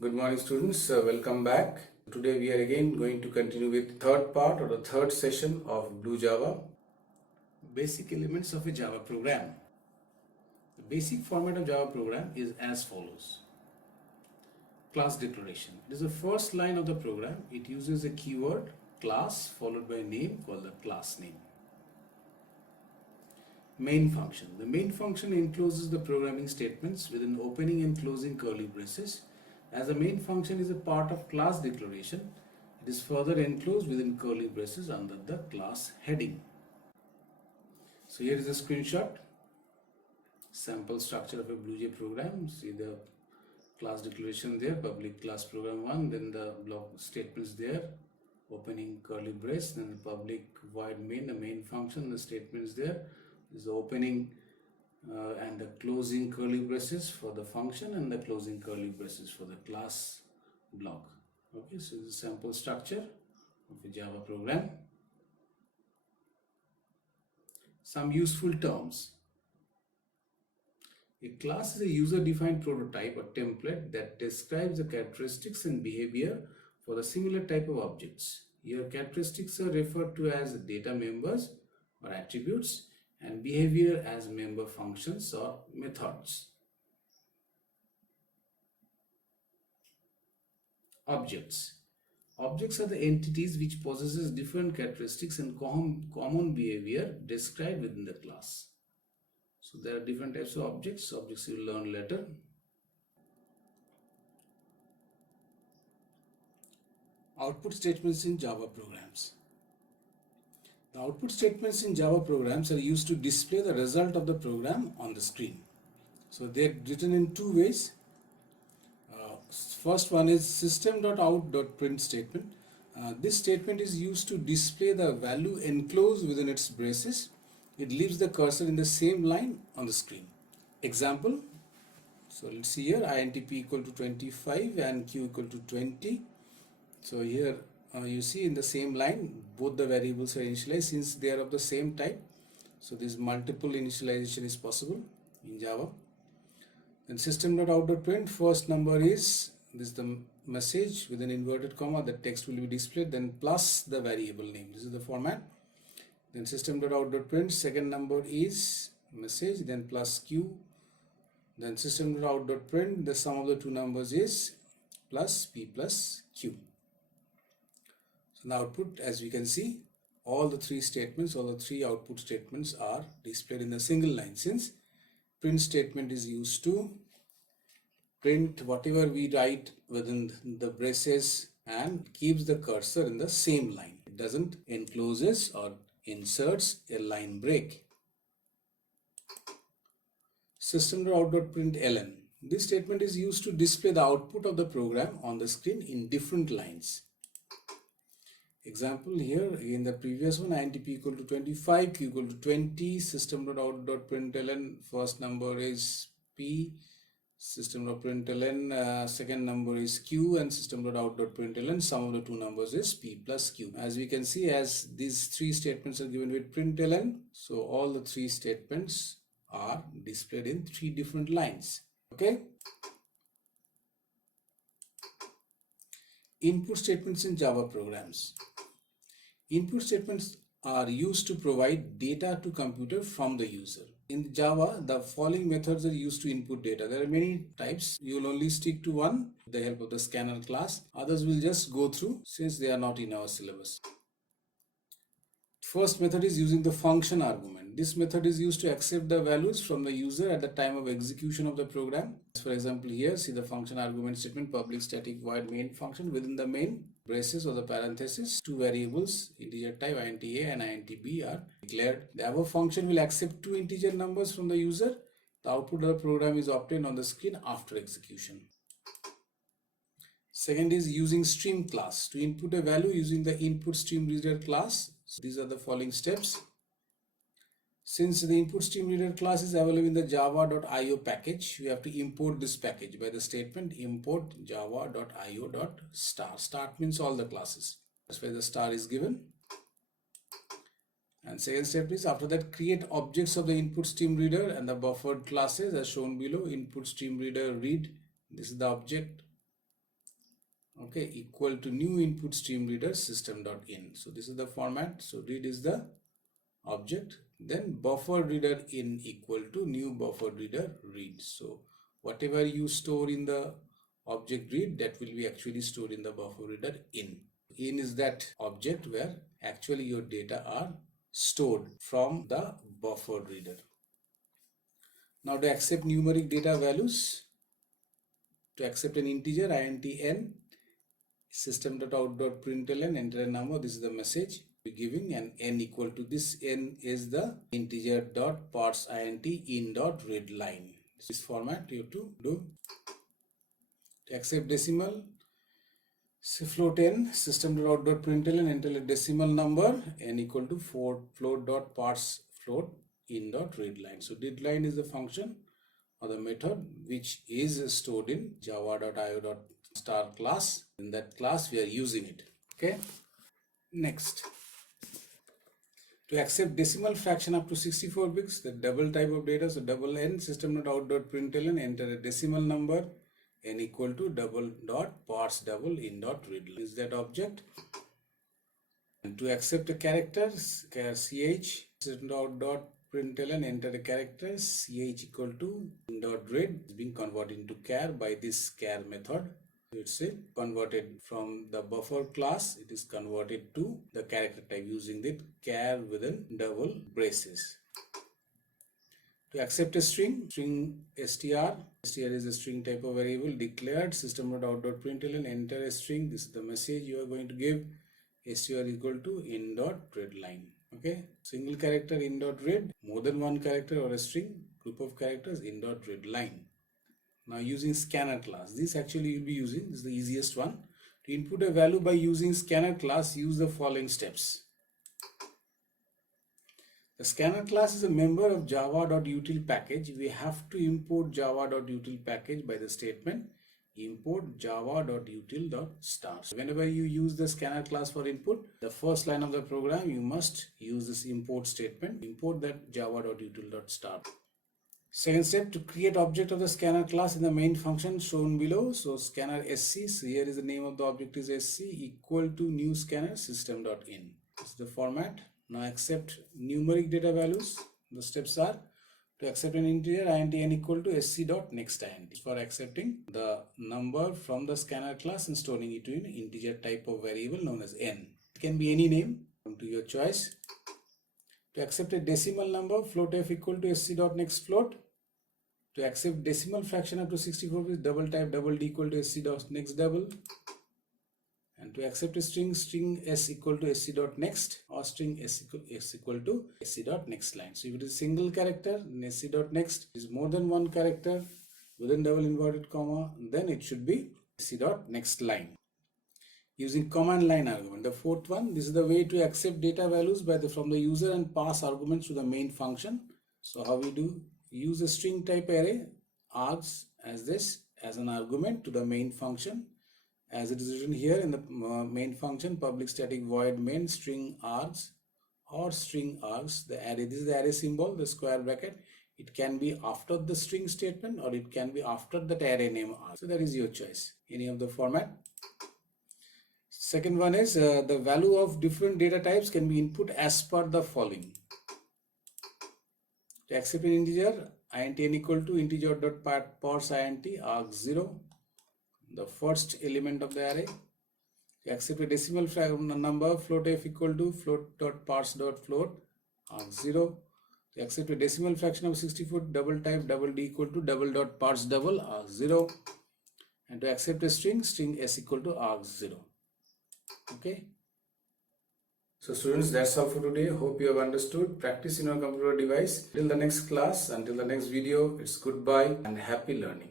Good morning students, welcome back. Today we are again going to continue with third part or the third session of Blue Java. Basic elements of a Java program. The basic format of Java program is as follows. Class declaration. It is the first line of the program. It uses a keyword class followed by a name called the class name. Main function. The main function encloses the programming statements with an opening and closing curly braces. As the main function is a part of class declaration, it is further enclosed within curly braces under the class heading. So here is a screenshot, sample structure of a BlueJ program. See the class declaration there, public class program 1, then the block statements there, opening curly brace, then the public void main, the main function, the statements there. Is the opening and the closing curly braces for the function and the closing curly braces for the class block. Okay, so this is a sample structure of a Java program. Some useful terms. A class is a user-defined prototype or template that describes the characteristics and behavior for the similar type of objects. Here characteristics are referred to as data members or attributes, and behavior as member functions or methods. Objects. Objects are the entities which possesses different characteristics and common behavior described within the class. So there are different types of objects. Objects you will learn later. Output statements in Java programs. The output statements in Java programs are used to display the result of the program on the screen. So they are written in two ways. First one is system.out.print statement. This statement is used to display the value enclosed within its braces. It leaves the cursor in the same line on the screen. Example. So let's see here, int p equal to 25 and q equal to 20. So here you see in the same line both the variables are initialized since they are of the same type. So this multiple initialization is possible in Java. Then system.out.print, first number is this, the message with an inverted comma, the text will be displayed, then plus the variable name. This is the format. Then system.out.print, second number is message, then plus q. Then system.out.print, the sum of the two numbers is plus p plus q. So the output, as we can see, all the three statements, all the three output statements are displayed in a single line, since print statement is used to print whatever we write within the braces and keeps the cursor in the same line. It doesn't encloses or inserts a line break. System.out.println. This statement is used to display the output of the program on the screen in different lines. Example here in the previous one, int p equal to 25, q equal to 20, system.out.println, first number is p, system.println, second number is q, and system.out.println, sum of the two numbers is p plus q. As we can see, as these three statements are given with println, so all the three statements are displayed in three different lines. Okay. Input statements in Java programs. Input statements are used to provide data to computer from the user. In Java, the following methods are used to input data. There are many types. You will only stick to one with the help of the scanner class. Others will just go through since they are not in our syllabus. First method is using the function argument. This method is used to accept the values from the user at the time of execution of the program. For example, here see the function argument statement, public static void main function. Within the main braces or the parenthesis, two variables, integer type int a and int b, are declared. The above function will accept two integer numbers from the user. The output of the program is obtained on the screen after execution. Second is using stream class to input a value using the input stream reader class. So these are the following steps. Since the input stream reader class is available in the java.io package, we have to import this package by the statement import java.io.star. Start means all the classes. That's why the star is given. And second step is, after that, create objects of the input stream reader and the buffered classes as shown below. Input stream reader read, this is the object. okay, equal to new input stream reader system.in. So this is the format. So read is the object, then buffer reader in equal to new buffer reader read. So whatever you store in the object read, that will be actually stored in the buffer reader in. In is that object where actually your data are stored from the buffer reader. Now to accept numeric data values, to accept an integer int n, system.out.println, enter a number. This is the message we're giving, and n equal to this n is the integer dot parse int in dot read line. This format you have to do. To accept decimal, say float n, system.out.println, enter a decimal number, n equal to float dot parse float in dot read line. So read line is the function or the method which is stored in java.io.star class. In that class we are using it. Okay. Next, to accept decimal fraction up to 64 bits, the double type of data, so double n, system.out.println, enter a decimal number, n equal to double dot parse double in dot read line. Is that object? And to accept a character, ch, system.out.println, enter a character, ch equal to in dot read, is being converted into char by this char method. It's converted from the buffer class, it is converted to the character type using the char within double braces. To accept a string str is a string type of variable declared, system.out.println, enter a string. This is the message you are going to give, str equal to in dot read line. Okay, single character in dot read, more than one character or a string, group of characters in dot read line. Now using scanner class, this actually you'll be using, this is the easiest one. To input a value by using scanner class, use the following steps. The scanner class is a member of java.util package. We have to import java.util package by the statement import java.util.star. So whenever you use the scanner class for input, the first line of the program, you must use this import statement, import that java.util.star. Second step, to create object of the scanner class in the main function shown below. So scanner sc, so here is the name of the object is sc, equal to new scanner system.in. This is the format. Now accept numeric data values. The steps are to accept an integer int n equal to sc.next int for accepting the number from the scanner class and storing it in integer type of variable known as n. It can be any name, to your choice. To accept a decimal number, float f equal to sc.next float. To accept decimal fraction up to 64 bits, double type double d equal to sc.next double. And to accept a string s equal to sc.next or string s equal to sc.next line. So if it is single character, then sc.next is more than one character within double inverted comma, then it should be sc.next line. Using command line argument. The fourth one, this is the way to accept data values from the user and pass arguments to the main function. So how we do? Use a string type array args as this as an argument to the main function, as it is written here in the main function public static void main string args or string args. The array, this is the array symbol, the square bracket. It can be after the string statement or it can be after that array name args. So that is your choice, any of the format. Second one is the value of different data types can be input as per the following. To accept an integer, int n equal to integer.parse int arg0, the first element of the array. To accept a decimal number, float f equal to float.parse.float arg0. To accept a decimal fraction of 64, double type double d equal to double.parse double arg0. And to accept a string s equal to arg0. Okay. So students, that's all for today. Hope you have understood. Practice in your computer device. Till the next class, until the next video, it's goodbye and happy learning.